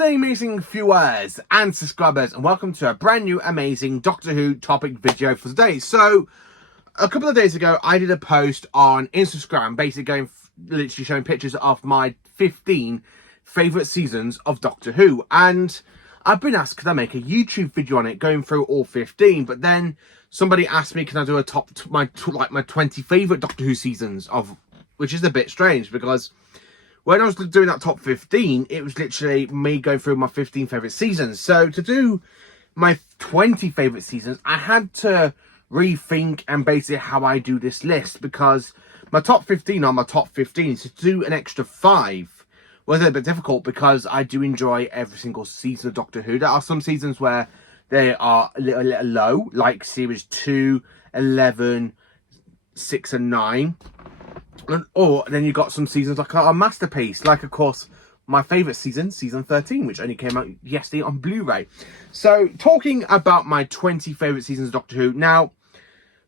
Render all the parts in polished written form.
there, amazing viewers and subscribers, and welcome to a brand new amazing Doctor Who topic video for today. So, a couple of days ago, I did a post on Instagram, basically literally showing pictures of my 15 favourite seasons of Doctor Who, and I've been asked, could I make a YouTube video on it, going through all 15, but then somebody asked me, can I do a my 20 favourite Doctor Who seasons of, which is a bit strange, because when I was doing that top 15, it was literally me going through my 15 favourite seasons. So to do my 20 favourite seasons, I had to rethink and basically how I do this list, because my top 15 are my top 15. So to do an extra 5 was a bit difficult, because I do enjoy every single season of Doctor Who. There are some seasons where they are a little low, like series 2, 11, 6 and 9. Or then you got some seasons like a masterpiece, like of course my favourite season, season 13, which only came out yesterday on Blu-ray. So talking about my 20 favourite seasons of Doctor Who. Now,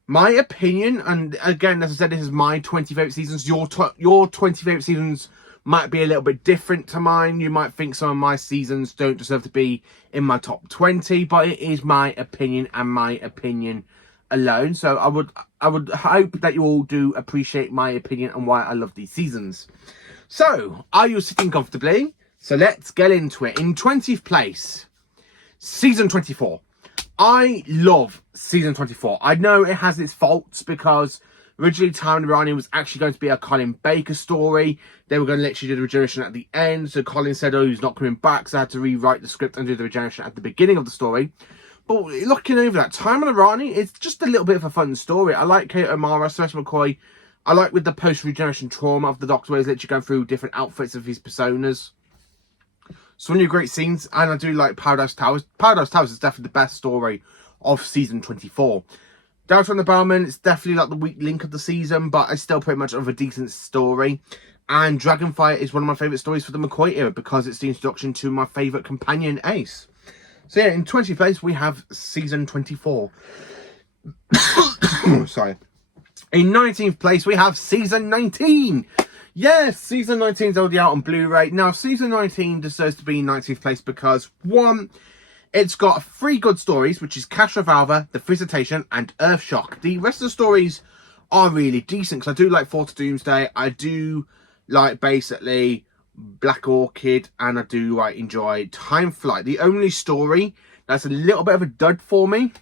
my opinion, and again, as I said, this is my 20 favourite seasons. Your 20 favourite seasons might be a little bit different to mine. You might think some of my seasons don't deserve to be in my top 20, but it is my opinion and my opinion alone. So I would hope that you all do appreciate my opinion and why I love these seasons. So, are you sitting comfortably? So let's get into it. In 20th place, season 24. I love season 24. I know it has its faults, because originally Time and Rani was actually going to be a Colin Baker story. They were going to literally do the regeneration at the end. So Colin said, oh, he's not coming back. So I had to rewrite the script and do the regeneration at the beginning of the story. But looking over that, Time and Rani, it's just a little bit of a fun story. I like Kate O'Mara, Sylvester McCoy. I like with the post-regeneration trauma of the Doctor, where he's literally going through different outfits of his personas. So many great scenes, and I do like Paradise Towers. Paradise Towers is definitely the best story of season 24. Downton on the Bellman, it's definitely like the weak link of the season, but it's still pretty much of a decent story. And Dragonfire is one of my favourite stories for the McCoy era, because it's the introduction to my favourite companion, Ace. So yeah, in 20th place, we have season 24. Sorry. In 19th place, we have season 19. Yes, season 19 is already out on Blu-ray. Now, season 19 deserves to be in 19th place because, one, it's got 3 good stories, which is Cash Revolver, The Visitation, and Earthshock. The rest of the stories are really decent, because I do like Fort of Doomsday. I do like, basically, Black Orchid, and I do enjoy Time Flight. The only story that's a little bit of a dud for me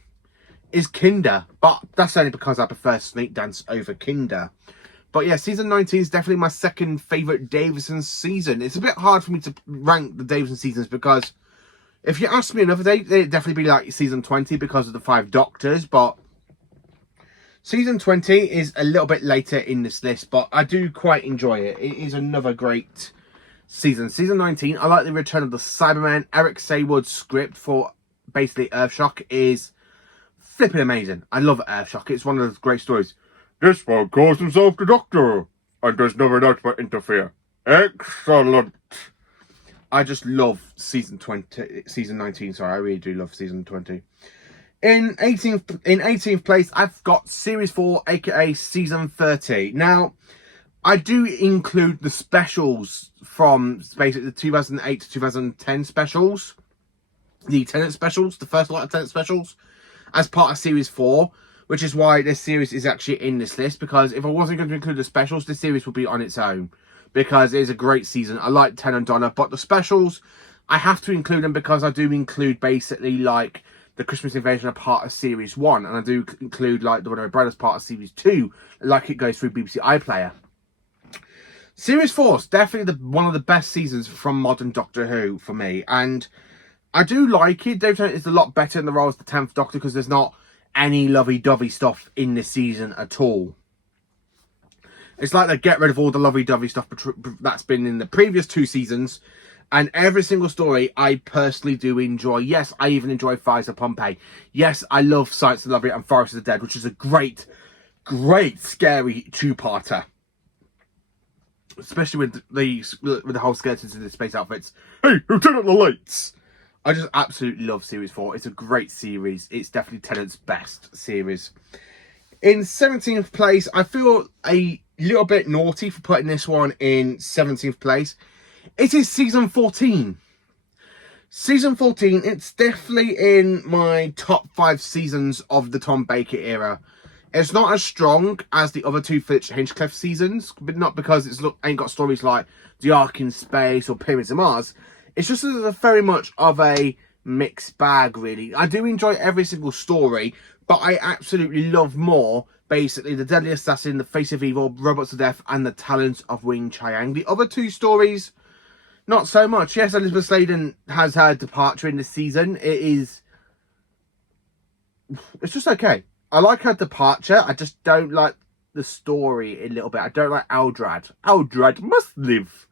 is Kinder, but that's only because I prefer Snake Dance over Kinder. But yeah, season 19 is definitely my second favourite Davison season. It's a bit hard for me to rank the Davison seasons, because if you ask me another day, it'd definitely be like season 20 because of the 5 Doctors, but season 20 is a little bit later in this list, but I do quite enjoy it. It is another great season. Season 19, I like the return of the Cybermen. Eric Saywood's script for basically Earthshock is flipping amazing. I love Earthshock. It's one of those great stories. This one calls himself the Doctor, and does never let but interfere. Excellent. I just love season 19, sorry, I really do love season 20. In 18th place, I've got series 4, aka season 30. Now, I do include the specials from basically the 2008 to 2010 specials, the Tennant specials, the first lot of Tennant specials, as part of series 4, which is why this series is actually in this list, because if I wasn't going to include the specials, this series would be on its own, because it is a great season. I like Tennant Donna, but the specials, I have to include them, because I do include basically like the Christmas Invasion are part of series 1, and I do include like the Whatever Brothers part of series 2, like it goes through BBC iPlayer. Series 4 is definitely one of the best seasons from modern Doctor Who for me, and I do like it. David Tennant is a lot better in the role as the 10th Doctor, because there's not any lovey-dovey stuff in this season at all. It's like they get rid of all the lovey-dovey stuff that's been in the previous 2 seasons, and every single story I personally do enjoy. Yes, I even enjoy Fires of Pompeii. Yes, I love Science of the Lovely and Forest of the Dead, which is a great, scary 2-parter. Especially with the whole skeletons in the space outfits. Hey, who turned on the lights? I just absolutely love series 4. It's a great series. It's definitely Tennant's best series. In 17th place, I feel a little bit naughty for putting this one in 17th place. It is season 14. Season 14, it's definitely in my top 5 seasons of the Tom Baker era. It's not as strong as the other two Philip Hinchcliffe seasons, but not because it's ain't got stories like The Ark in Space or Pyramids of Mars. It's just very much of a mixed bag, really. I do enjoy every single story, but I absolutely love more, basically, The Deadly Assassin, The Face of Evil, Robots of Death, and The Talents of Wing Chiang. The other two stories, not so much. Yes, Elizabeth Sladen has her departure in this season. It's just okay. I like her departure. I just don't like the story a little bit. I don't like Eldrad. Eldrad must live.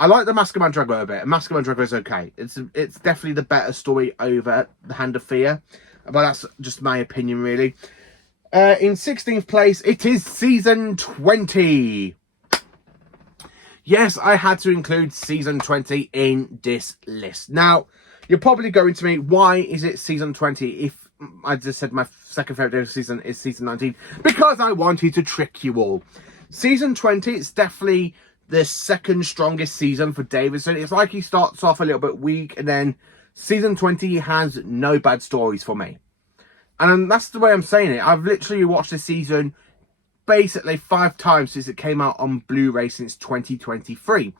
I like the Mask of Mandragora a bit. Mask of Mandragora is okay. It's definitely the better story over The Hand of Fear. But that's just my opinion, really. In 16th place, it is Season 20. Yes, I had to include Season 20 in this list. Now, you're probably going to me, why is it Season 20 if I just said my second favourite season is Season 19? Because I wanted to trick you all. Season 20 is definitely the second strongest season for Davidson. It's like he starts off a little bit weak, and then Season 20 has no bad stories for me. And that's the way I'm saying it. I've literally watched this season basically 5 times since it came out on Blu-ray since 2023.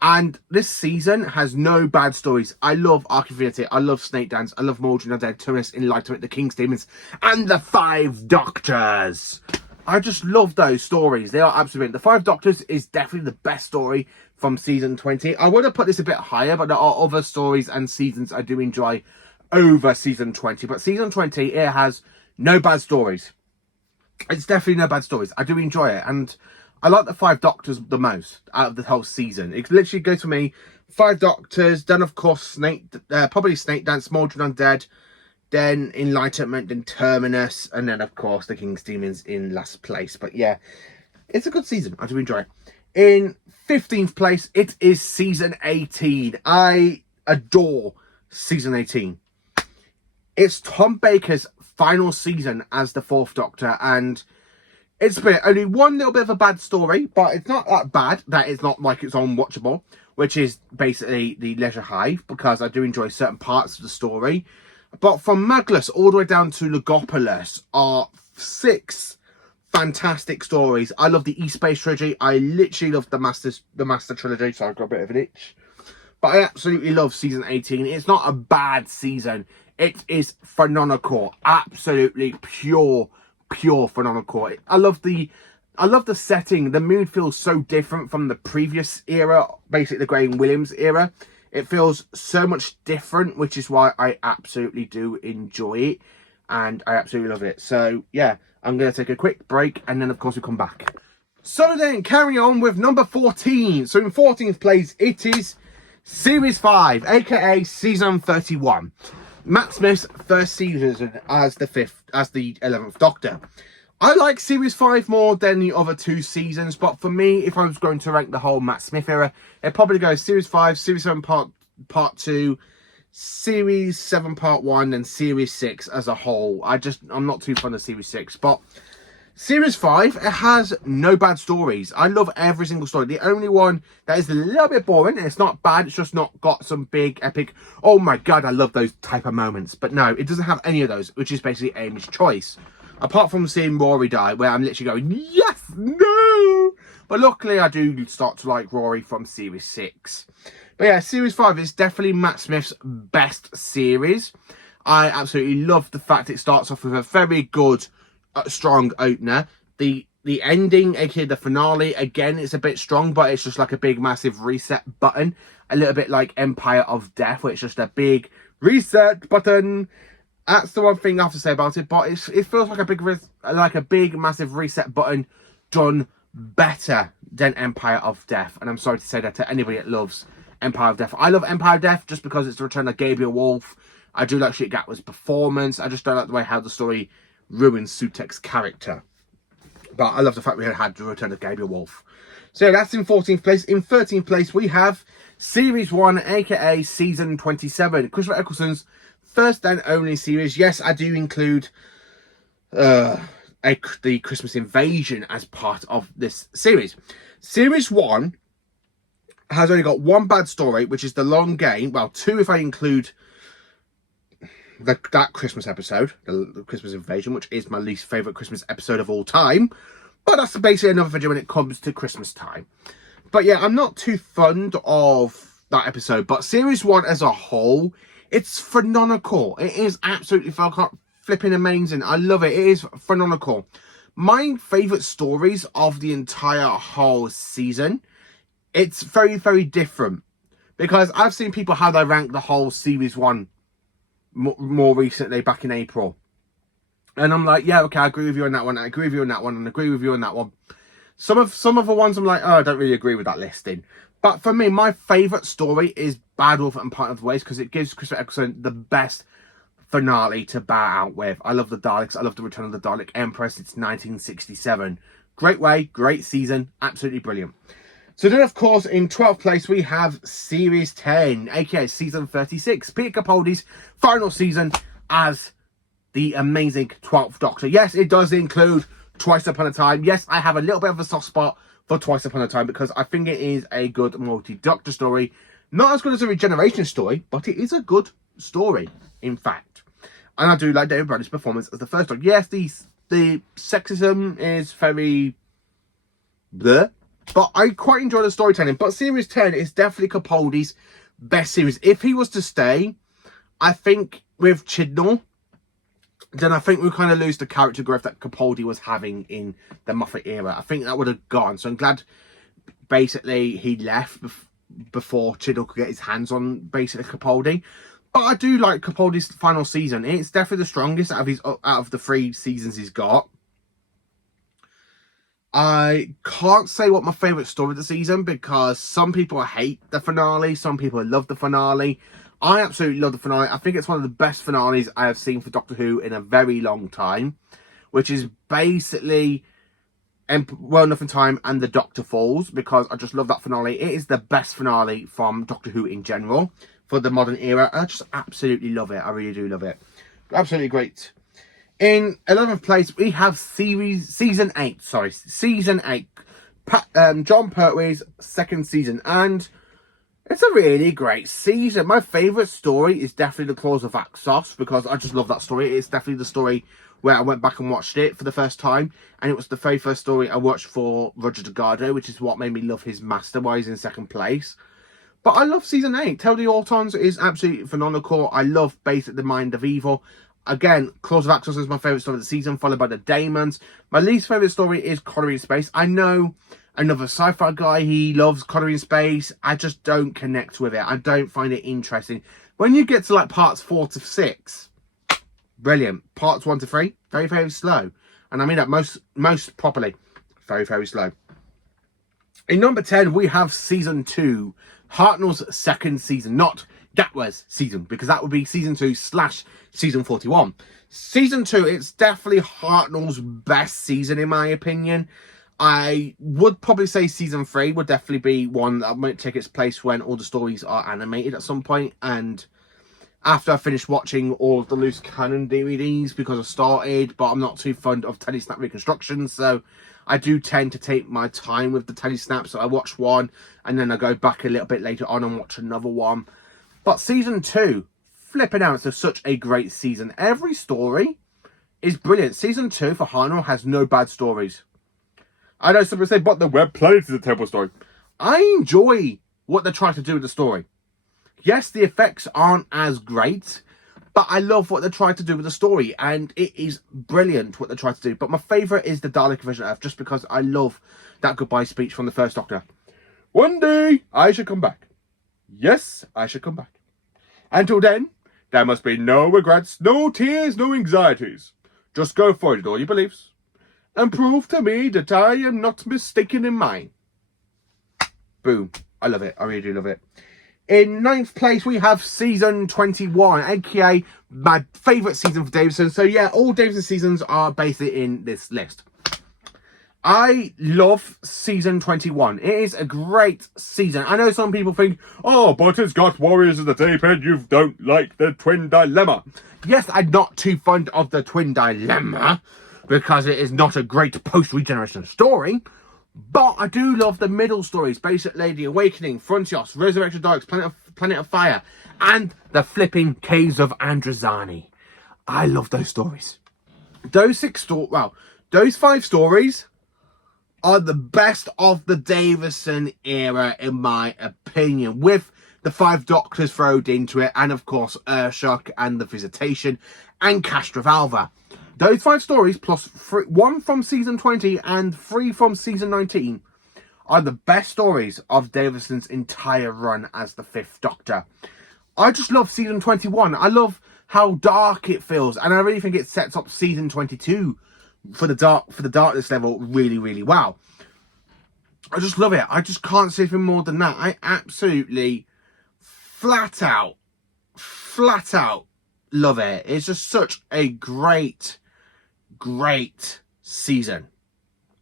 And this season has no bad stories. I love Arc Infinity, I love Snake Dance, I love Mordred Undead, Turis, Enlightenment, The King's Demons, and The Five Doctors. I just love those stories. They are absolutely... The Five Doctors is definitely the best story from Season 20. I would have put this a bit higher, but there are other stories and seasons I do enjoy over Season 20. But Season 20, it has no bad stories. It's definitely no bad stories. I do enjoy it. And I like the Five Doctors the most out of the whole season. It literally goes for me. Five Doctors, then of course probably Snake Dance, Mordred Undead, then Enlightenment, then Terminus, and then of course the King's Demons in last place. But yeah, it's a good season. I do enjoy it. In 15th place, it is Season 18. I adore Season 18. It's Tom Baker's final season as the Fourth Doctor, and it's been only one little bit of a bad story, but it's not that bad that it's not like it's unwatchable, which is basically the Leisure Hive, because I do enjoy certain parts of the story. But from Maglus all the way down to Logopolis are 6 fantastic stories. I love the E-Space trilogy. I literally love the Master trilogy, so I've got a bit of an itch. But I absolutely love Season 18. It's not a bad season. It is phenomenal. Absolutely pure phenomenal. I love the setting. The mood feels so different from the previous era, basically the Graham Williams era. It feels so much different, which is why I absolutely do enjoy it, and I absolutely love it. So yeah, I'm going to take a quick break, and then of course we come back. So then, carrying on with number 14. So in 14th place, it is Series 5, aka Season 31. Matt Smith's first season as the 11th Doctor. I like Series 5 more than the other 2 seasons, but for me, if I was going to rank the whole Matt Smith era, it'd probably go Series 5, Series 7 Part 2, Series 7 Part 1, and Series 6 as a whole. I'm not too fond of Series 6, but Series 5, it has no bad stories. I love every single story. The only one that is a little bit boring, and it's not bad, it's just not got some big, epic, oh my god, I love those type of moments. But no, it doesn't have any of those, which is basically Amy's choice. Apart from seeing Rory die, where I'm literally going, yes, no! But luckily, I do start to like Rory from Series 6. But yeah, Series 5 is definitely Matt Smith's best series. I absolutely love the fact it starts off with a very good, strong opener. The ending, aka the finale, again, it's a bit strong, but it's just like a big, massive reset button. A little bit like Empire of Death, where it's just a big reset button. That's the one thing I have to say about it, but it feels like a big, massive reset button done better than Empire of Death. And I'm sorry to say that to anybody that loves Empire of Death. I love Empire of Death just because it's the return of Gabriel Wolf. I do like Shit Gatwa's performance. I just don't like the way how the story ruins Sutek's character. But I love the fact we had the return of Gabriel Wolf. So yeah, that's in 14th place. In 13th place, we have Series 1, aka Season 27. Christopher Eccleston's first and only series. Yes, I do include the Christmas Invasion as part of this series. Series 1 has only got one bad story, which is The Long Game. Well, two if I include that Christmas episode, the Christmas Invasion, which is my least favourite Christmas episode of all time. But that's basically another video when it comes to Christmas time. But yeah, I'm not too fond of that episode. But Series 1 as a whole, it's phenomenal. It is absolutely flipping amazing. I love it. It is phenomenal. My favourite stories of the entire whole season, it's very, very different. Because I've seen people how they rank the whole Series 1 more recently, back in April. And I'm like, yeah, okay, I agree with you on that one. I agree with you on that one. And I agree with you on that one. Some of the ones I'm like, oh, I don't really agree with that listing. But for me, my favourite story is Bad Wolf and Part of the Ways, because it gives Christopher Eccleston the best finale to bow out with. I love the Daleks. I love the Return of the Dalek Empress. It's 1967. Great way, great season, absolutely brilliant. So then, of course, in 12th place, we have Series 10, aka Season 36. Peter Capaldi's final season as the amazing 12th Doctor. Yes, it does include Twice Upon a Time. Yes, I have a little bit of a soft spot for Twice Upon a Time because I think it is a good multi-Doctor story. Not as good as a Regeneration story, but it is a good story, in fact. And I do like David Bradley's performance as the first Doctor. Yes, the sexism is very bleh, but I quite enjoy the storytelling. But Series 10 is definitely Capaldi's best series. If he was to stay, I think with Chibnall, then I think we kind of lose the character growth that Capaldi was having in the Moffat era. I think that would have gone. So I'm glad basically he left before Chibnall could get his hands on basically Capaldi. But I do like Capaldi's final season. It's definitely the strongest out of the 3 seasons he's got. I can't say what my favourite story of the season because some people hate the finale, some people love the finale. I absolutely love the finale. I think it's one of the best finales I have seen for Doctor Who in a very long time, which is basically Well Enough in Time and The Doctor Falls, because I just love that finale. It is the best finale from Doctor Who in general for the modern era. I just absolutely love it. I really do love it. Absolutely great. In 11th place, we have Season 8. John Pertwee's second season. And it's a really great season. My favourite story is definitely The Claws of Axos, because I just love that story. It's definitely the story where I went back and watched it for the first time. And it was the very first story I watched for Roger Delgado, which is what made me love his master, why he's in second place. But I love Season 8. Tell the Autons is absolutely phenomenal. I love Basic the Mind of Evil. Again, Claws of Axos is my favourite story of the season, followed by The Daemons. My least favourite story is Colony in Space. I know another sci-fi guy, he loves Colony in Space. I just don't connect with it. I don't find it interesting. When you get to like parts 4 to 6, brilliant. Parts 1 to 3, very, very slow. And I mean that most properly. Very, very slow. In number 10, we have Season 2. Hartnell's second season, not Gatwa's season, because that would be Season 2 / Season 41. Season 2, it's definitely Hartnell's best season, in my opinion. I would probably say Season 3 would definitely be one that might take its place when all the stories are animated at some point. And after I finished watching all of the Loose Cannon DVDs, because I started, but I'm not too fond of Telesnap reconstructions, so I do tend to take my time with the Telesnap. So I watch one, and then I go back a little bit later on and watch another one. But Season 2, flipping out, it's such a great season. Every story is brilliant. Season 2 for Hartnell has no bad stories. I know some people say, but The Web Planet is a terrible story. I enjoy what they're trying to do with the story. Yes, the effects aren't as great, but I love what they're trying to do with the story, and it is brilliant what they're trying to do. But my favourite is the Dalek Invasion of Earth, just because I love that goodbye speech from the first Doctor. One day, I should come back. Yes, I should come back. Until then, there must be no regrets, no tears, no anxieties. Just go forward with all your beliefs and prove to me that I am not mistaken in mine. Boom. I love it. I really do love it. In 9th place, we have Season 21, aka my favourite season for Davison. So yeah, all Davison seasons are basically in this list. I love Season 21. It is a great season. I know some people think, oh, but it's got Warriors of the Deep End. You don't like the Twin Dilemma. Yes, I'm not too fond of the Twin Dilemma, because it is not a great post-regeneration story. But I do love the middle stories, basically The Awakening, Frontios, Resurrection Daleks, Planet of Fire, and the flipping Caves of Androzani. I love those stories. Those those 5 stories are the best of the Davison era, in my opinion, with the 5 Doctors thrown into it, and of course Urshok and the Visitation and Castrovalva. Those 5 stories, plus 1 from season 20 and 3 from season 19, are the best stories of Davison's entire run as the 5th Doctor. I just love season 21. I love how dark it feels, and I really think it sets up season 22 for the darkness level really, really well. I just love it. I just can't say anything more than that. I absolutely flat out love it. It's just such a great season.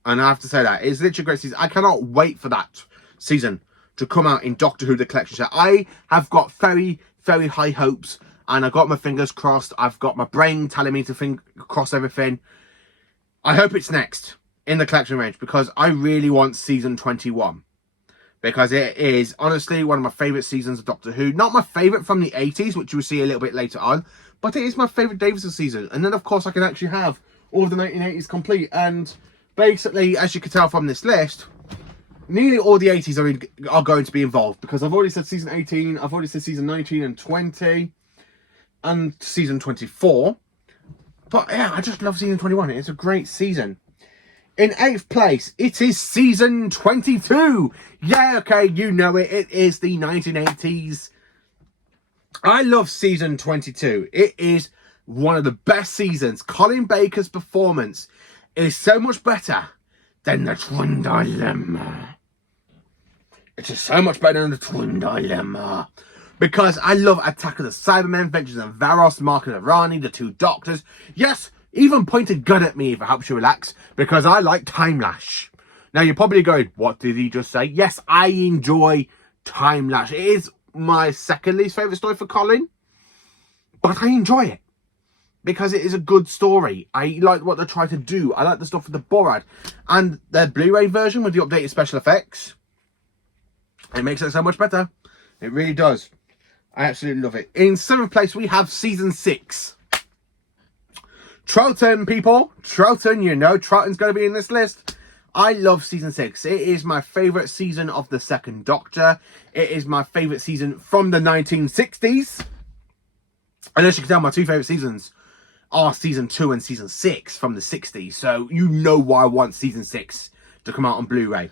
And I have to say that. It's literally a great season. I cannot wait for that season to come out in Doctor Who The Collection Set. I have got very, very high hopes, and I've got my fingers crossed. I've got my brain telling me to cross everything. I hope it's next in the collection range, because I really want season 21. Because it is honestly one of my favourite seasons of Doctor Who. Not my favourite from the 80s, which you will see a little bit later on, but it is my favourite Davison season. And then, of course, I can actually have all of the 1980s complete. And basically, as you can tell from this list, nearly all the 80s are going to be involved, because I've already said season 18, I've already said season 19 and 20, and season 24. But yeah, I just love season 21. It's a great season. In 8th place, it is season 22. Yeah, okay, you know it. It is the 1980s. I love season 22. It is one of the best seasons. Colin Baker's performance is so much better than the Twin Dilemma. It is so much better than the Twin Dilemma. Because I love Attack of the Cybermen, Vengeance of Varos, Mark of Rani, the 2 Doctors. Yes, even point a gun at me if it helps you relax, because I like Time Lash. Now you're probably going, what did he just say? Yes, I enjoy Time Lash. It is my second least favourite story for Colin, but I enjoy it because it is a good story. I like what they try to do. I like the stuff with the Borad and the Blu-ray version with the updated special effects. It makes it so much better. It really does. I absolutely love it. In 7th place, we have season 6. Troughton, people. Troughton, you know Troughton's going to be in this list. I love season 6. It is my favourite season of the 2nd Doctor. It is my favourite season from the 1960s. And as you can tell, my 2 favourite seasons are season 2 and season 6 from the 60s. So you know why I want season 6 to come out on Blu-ray.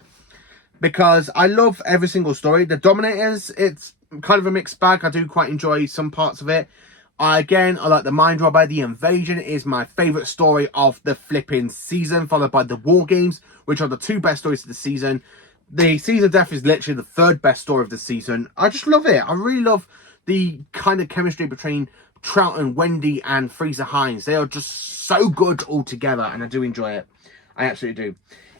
Because I love every single story. The Dominators, it's kind of a mixed bag. I do quite enjoy some parts of it. I like the Mind Robber. The Invasion is my favourite story of the flipping season, followed by the War Games, which are the 2 best stories of the season. The Season of Death is literally the 3rd best story of the season. I just love it. I really love the kind of chemistry between Troughton, Wendy and Fraser Hines. They are just so good all together, and I do enjoy it. I absolutely do.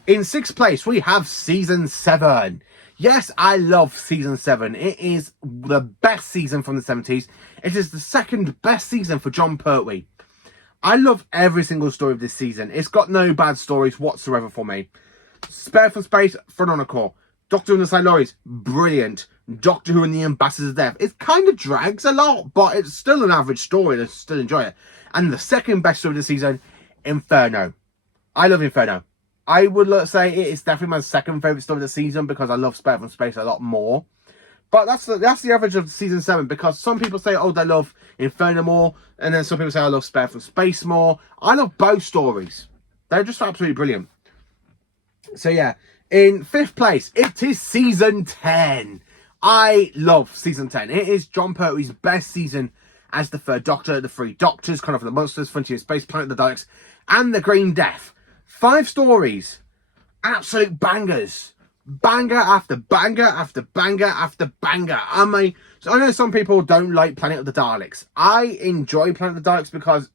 In 6th place, we have season 7. Yes, I love season 7. It is the best season from the 70s. It is the 2nd best season for Jon Pertwee. I love every single story of this season. It's got no bad stories whatsoever for me. Spare from Space, Phenomenal. Doctor Who and the Silories, brilliant. Doctor Who and the Ambassadors of Death. It kind of drags a lot, but it's still an average story. I still enjoy it. And the 2nd best story of the season, Inferno. I love Inferno. I would say it is definitely my 2nd favourite story of the season, because I love Spare from Space a lot more. But that's the average of season 7, because some people say, oh, they love Inferno more, and then some people say I love Spare from Space more. I love both stories. They're just absolutely brilliant. So yeah, in 5th place, it is season 10. I love season 10. It is Jon Pertwee's best season as the 3rd Doctor, the 3 Doctors, Con of the Monsters, Frontier Space, Planet of the Daleks, and the Green Death. 5 stories, absolute bangers, banger after banger after banger after banger. I know some people don't like Planet of the Daleks. I enjoy Planet of the Daleks because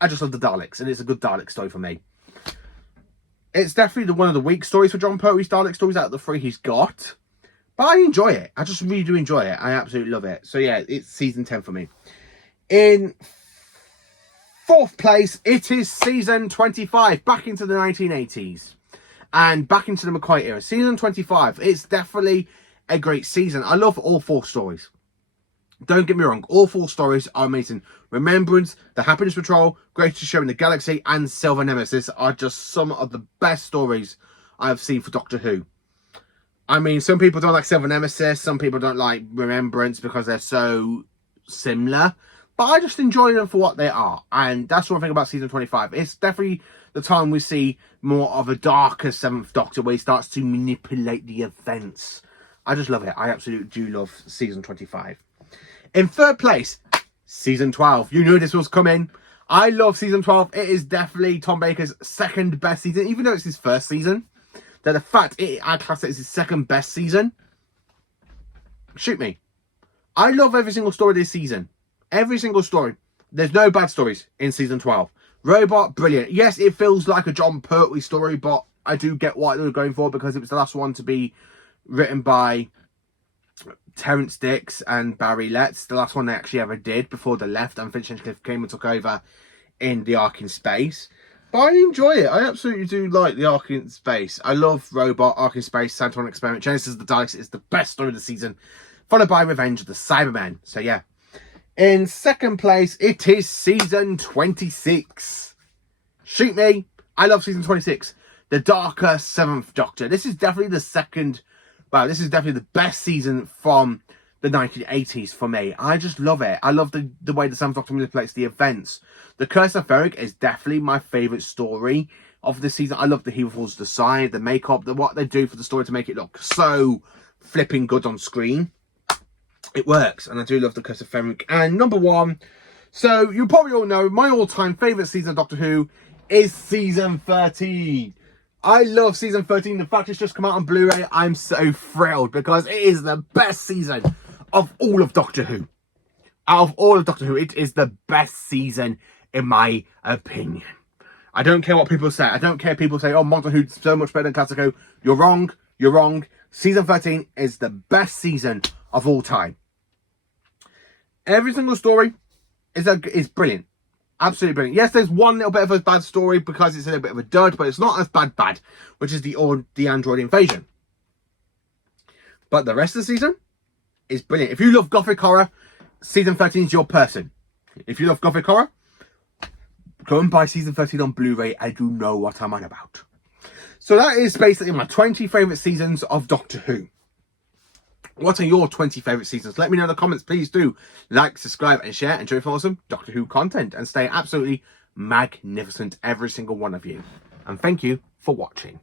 I just love the Daleks, and it's a good Dalek story for me. It's definitely one of the weak stories for Jon Pertwee's Dalek stories out of the 3 he's got, but I enjoy it. I just really do enjoy it. I absolutely love it. So yeah, it's season 10 for me. In 4th place, it is season 25, back into the 1980s. and back into the McCoy era. Season 25, it's definitely a great season. I love all 4 stories. Don't get me wrong, all 4 stories are amazing. Remembrance, The Happiness Patrol, Greatest Show in the Galaxy, and Silver Nemesis are just some of the best stories I've seen for Doctor Who. I mean, some people don't like Silver Nemesis, some people don't like Remembrance because they're so similar. But I just enjoy them for what they are. And that's one thing about season 25. It's definitely the time we see more of a darker 7th Doctor where he starts to manipulate the events. I just love it. I absolutely do love season 25. In 3rd place, season 12. You knew this was coming. I love season 12. It is definitely Tom Baker's 2nd best season, even though it's his 1st season. That the fact I class it as his 2nd best season. Shoot me. I love every single story this season. Every single story. There's no bad stories in season 12. Robot, brilliant. Yes, it feels like a John Pertwee story, but I do get what they were going for because it was the last one to be written by Terrence Dicks and Barry Letts. The last one they actually ever did before they left and Finch and Cliff came and took over in The Ark in Space. But I enjoy it. I absolutely do like The Ark in Space. I love Robot, Ark in Space, Santon Experiment, Genesis of the Daleks is the best story of the season, followed by Revenge of the Cybermen. So yeah. In 2nd place, it is season 26. Shoot me. I love season 26. The darker 7th Doctor. This is definitely the this is definitely the best season from the 1980s for me. I just love it. I love the way the 7th Doctor manipulates the events. The Curse of Ferric is definitely my favourite story of this season. I love the He Falls to the Side, the makeup, what they do for the story to make it look so flipping good on screen. It works, and I do love the Curse of Ferric. And number 1, so you probably all know, my all-time favourite season of Doctor Who is season 13. I love season 13. The fact it's just come out on Blu-ray, I'm so thrilled because it is the best season of all of Doctor Who. Out of all of Doctor Who, it is the best season in my opinion. I don't care what people say. I don't care if people say, oh, Doctor Who's so much better than Classic Who. You're wrong. You're wrong. Season 13 is the best season of all time. Every single story is brilliant. Absolutely brilliant. Yes, there's one little bit of a bad story because it's a little bit of a dud, but it's not as bad, which is the android invasion. But the rest of the season is brilliant. If you love Gothic horror, season 13 is your person. If you love Gothic horror, go and buy season 13 on Blu-ray. I do know what I'm on about. So that is basically my 20 favourite seasons of Doctor Who. What are your 20 favourite seasons? Let me know in the comments. Please do like, subscribe and share. Enjoy for awesome Doctor Who content and stay absolutely magnificent, every single one of you. And thank you for watching.